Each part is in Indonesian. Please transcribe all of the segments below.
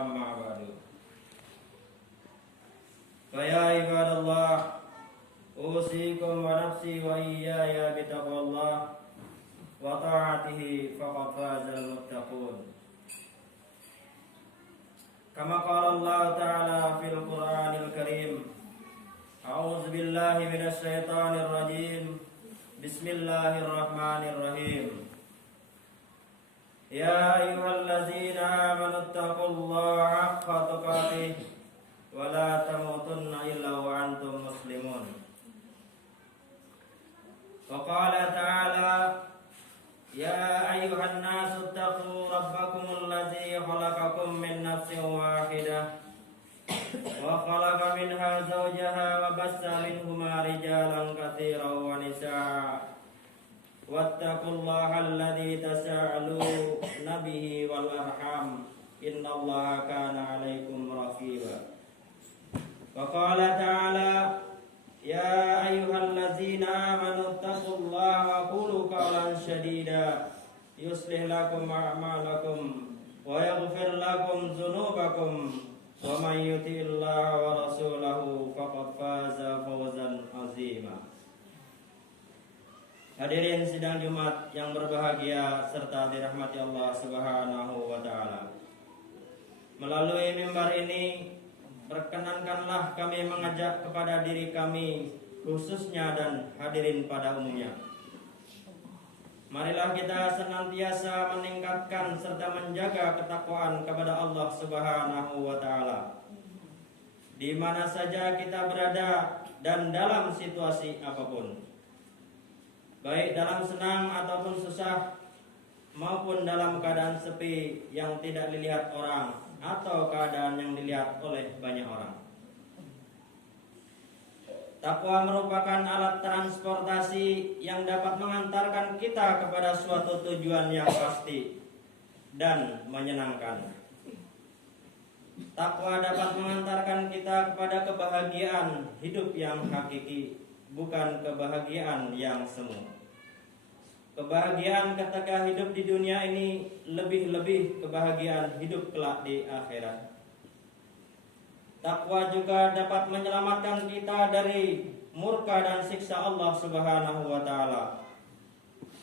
أما بعد فيا عباد الله أوصيكم ونفسي وإياي بتقوى الله وطاعته فقد فاز المتقون كما قال الله تعالى في القرآن الكريم أعوذ بالله من الشيطان الرجيم بسم الله الرحمن الرحيم يا أيها الذين آمنوا اتقوا الله حق تقاته ولا تموتن إلا وأنتم مسلمون وقال تعالى يا أيها الناس اتقوا ربكم الذي خلقكم من نفس واحدة وخلق منها زوجها وبث منهما رجالا كثيرا ونساء واتقوا الله الذي تساءلون به والأرحام إن الله كان عليكم رقيبا وقال تعالى يا أيها الذين آمنوا اتقوا الله وقولوا قولا سديدا يصلح لكم أعمالكم ويغفر لكم ذنوبكم ومن يطع الله ورسوله فقد فاز فوزا عظيما. Hadirin sidang Jumat yang berbahagia serta dirahmati Allah Subhanahu wa taala. Melalui mimbar ini perkenankanlah kami mengajak kepada diri kami khususnya dan hadirin pada umumnya. Marilah kita senantiasa meningkatkan serta menjaga ketakwaan kepada Allah Subhanahu wa taala. Di mana saja kita berada dan dalam situasi apapun. Baik dalam senang ataupun susah maupun dalam keadaan sepi yang tidak dilihat orang atau keadaan yang dilihat oleh banyak orang. Takwa merupakan alat transportasi yang dapat mengantarkan kita kepada suatu tujuan yang pasti dan menyenangkan. Takwa dapat mengantarkan kita kepada kebahagiaan hidup yang hakiki, bukan kebahagiaan yang semu. Kebahagiaan ketika hidup di dunia ini lebih-lebih kebahagiaan hidup kelak di akhirat. Takwa juga dapat menyelamatkan kita dari murka dan siksa Allah Subhanahu wa taala.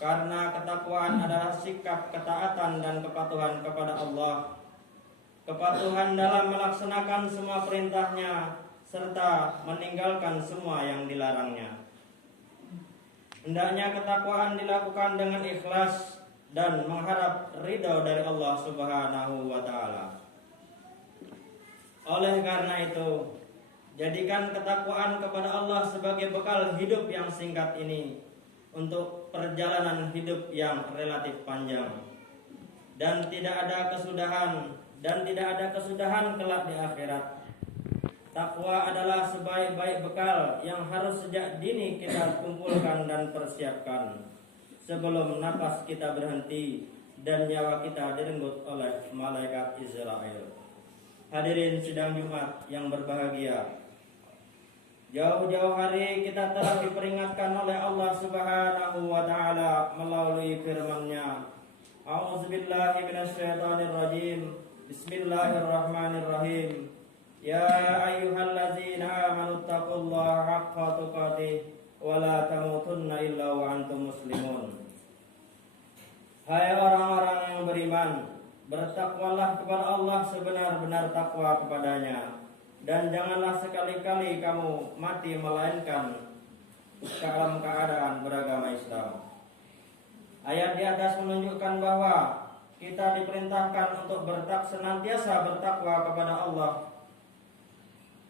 Karena ketakwaan adalah sikap ketaatan dan kepatuhan kepada Allah. Kepatuhan dalam melaksanakan semua perintahnya serta meninggalkan semua yang dilarangnya. Hendaknya ketakwaan dilakukan dengan ikhlas dan mengharap ridha dari Allah Subhanahu wa taala. Oleh karena itu, jadikan ketakwaan kepada Allah sebagai bekal hidup yang singkat ini untuk perjalanan hidup yang relatif panjang dan tidak ada kesudahan kelak di akhirat. Takwa adalah sebaik-baik bekal yang harus sejak dini kita kumpulkan dan persiapkan sebelum napas kita berhenti dan nyawa kita direnggut oleh malaikat Israel. Hadirin sidang Jumat yang berbahagia, jauh-jauh hari kita telah diperingatkan oleh Allah Subhanahu wa taala melalui firman-Nya. A'udzubillahi minasyaitonirrajim. Bismillahirrahmanirrahim. Ya ayyuhallazina amanu taqullaha haqqa tuqatih wa la tamutunna illa wa antum muslimun. Hai orang-orang yang beriman, bertakwalah kepada Allah sebenar-benar takwa kepadanya, dan janganlah sekali-kali kamu mati melainkan dalam keadaan beragama Islam. Ayat di atas menunjukkan bahwa kita diperintahkan untuk senantiasa bertakwa kepada Allah,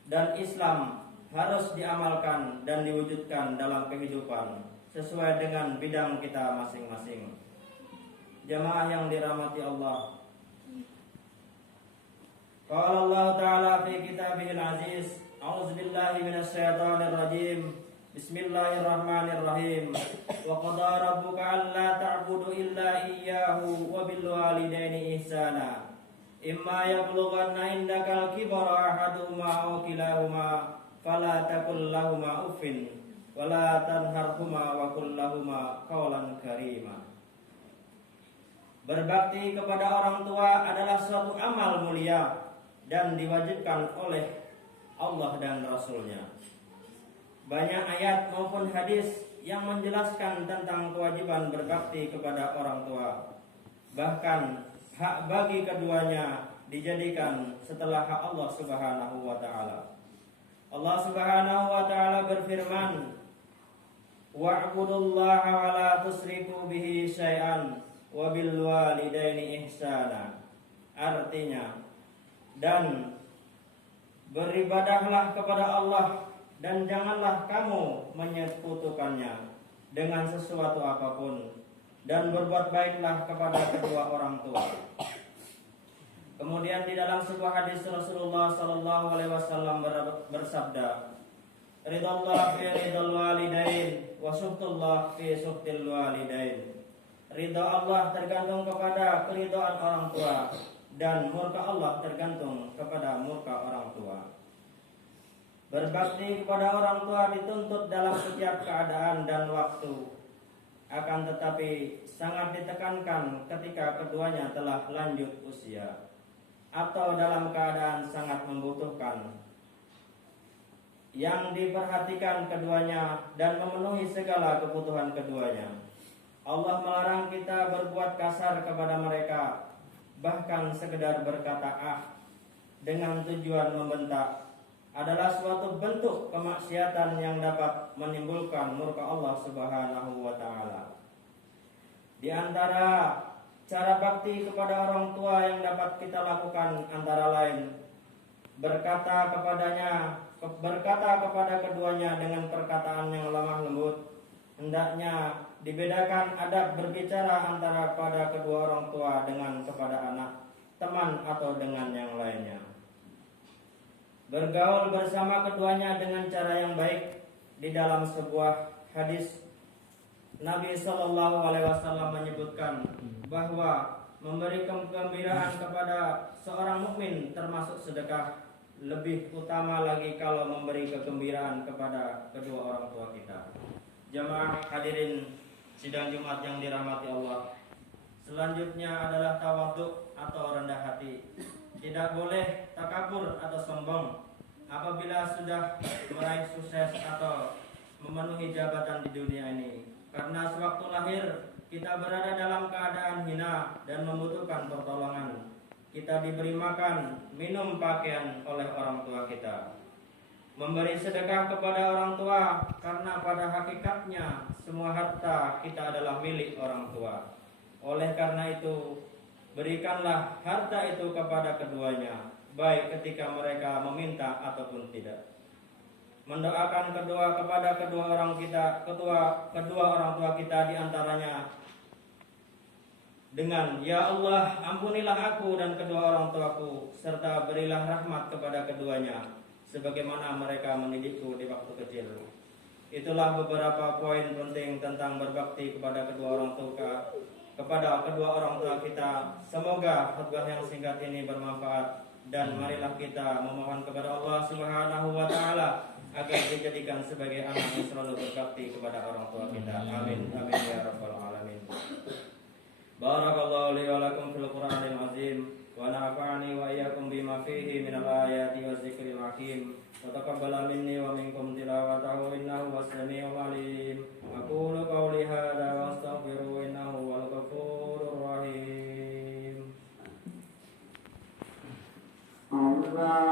dan Islam harus diamalkan dan diwujudkan dalam kehidupan sesuai dengan bidang kita masing-masing. Jamaah yang dirahmati Allah, qala Allah Ta'ala fi kitabihil aziz, a'udzubillahi minasyaitonir rajim. Bismillahirrahmanirrahim. Wa qada rabbuka alla ta'budu illa iyyahu wa bil walidaini ihsana. Imma yablughanna indakal kibara ahaduhuma aw kilahuma fala taqul lahumā uffin wa la tanharhumā wa qul lahumā qawlan karīmā. Berbakti kepada orang tua adalah suatu amal mulia dan diwajibkan oleh Allah dan Rasul-Nya. Banyak ayat maupun hadis yang menjelaskan tentang kewajiban berbakti kepada orang tua. Bahkan hak bagi keduanya dijadikan setelah hak Allah Subhanahu wa taala. Allah Subhanahu wa taala berfirman, "Wa'budullaha wa la tusyriku bihi syai'an wa bil walidaini ihsana." Artinya, dan beribadahlah kepada Allah dan janganlah kamu menyekutukannya dengan sesuatu apapun, dan berbuat baiklah kepada kedua orang tua. Kemudian di dalam sebuah hadis Rasulullah sallallahu alaihi wasallam bersabda, "Ridallah fi ridal walidain wa suhtullah fi suhtil walidain." Ridha Allah tergantung kepada keridhaan orang tua, dan murka Allah tergantung kepada murka orang tua. Berbakti kepada orang tua dituntut dalam setiap keadaan dan waktu. Akan tetapi sangat ditekankan ketika keduanya telah lanjut usia atau dalam keadaan sangat membutuhkan, yang diperhatikan keduanya dan memenuhi segala kebutuhan keduanya. Allah melarang kita berbuat kasar kepada mereka, bahkan sekedar berkata "ah" dengan tujuan membentak adalah suatu bentuk kemaksiatan yang dapat menimbulkan murka Allah Subhanahu wa taala. Di antara cara bakti kepada orang tua yang dapat kita lakukan antara lain berkata kepada keduanya dengan perkataan yang lemah lembut. Hendaknya dibedakan adab berbicara antara pada kedua orang tua dengan kepada anak, teman atau dengan yang lainnya. Bergaul bersama keduanya dengan cara yang baik. Di dalam sebuah hadis Nabi Shallallahu Alaihi Wasallam menyebutkan bahwa memberi kegembiraan kepada seorang mukmin termasuk sedekah. Lebih utama lagi kalau memberi kegembiraan kepada kedua orang tua kita. Jamaah hadirin sidang Jumat yang dirahmati Allah. Selanjutnya adalah tawadhu atau rendah hati. Tidak boleh takabur atau sombong apabila sudah meraih sukses atau memenuhi jabatan di dunia ini. Karena sewaktu lahir kita berada dalam keadaan hina dan membutuhkan pertolongan. Kita diberi makan, minum, pakaian oleh orang tua kita. Memberi sedekah kepada orang tua karena pada hakikatnya semua harta kita adalah milik orang tua. Oleh karena itu, berikanlah harta itu kepada keduanya, baik ketika mereka meminta ataupun tidak. Mendoakan kepada kedua orang tua kita diantaranya dengan "Ya Allah, ampunilah aku dan kedua orang tuaku, serta berilah rahmat kepada keduanya, sebagaimana mereka mendidikku di waktu kecil." Itulah beberapa poin penting tentang berbakti kepada kedua orang tua kita. Semoga khutbah yang singkat ini bermanfaat, dan marilah kita memohon kepada Allah Subhanahu wa taala agar dijadikan sebagai anak yang selalu berbakti kepada orang tua kita. Amin amin ya rabbal alamin. Barakallahu li wa lakum fil Qur'anil azim, wa nafa'ani wa iyyakum bima fihi minal ayati wadzikril hakim. Wa taqabbala minni wa minkum tilawatahu innahu was-sami'ul alim. Aqulu qawli hadza wa astaghfiru innahu wal ghafurur rahim. Allah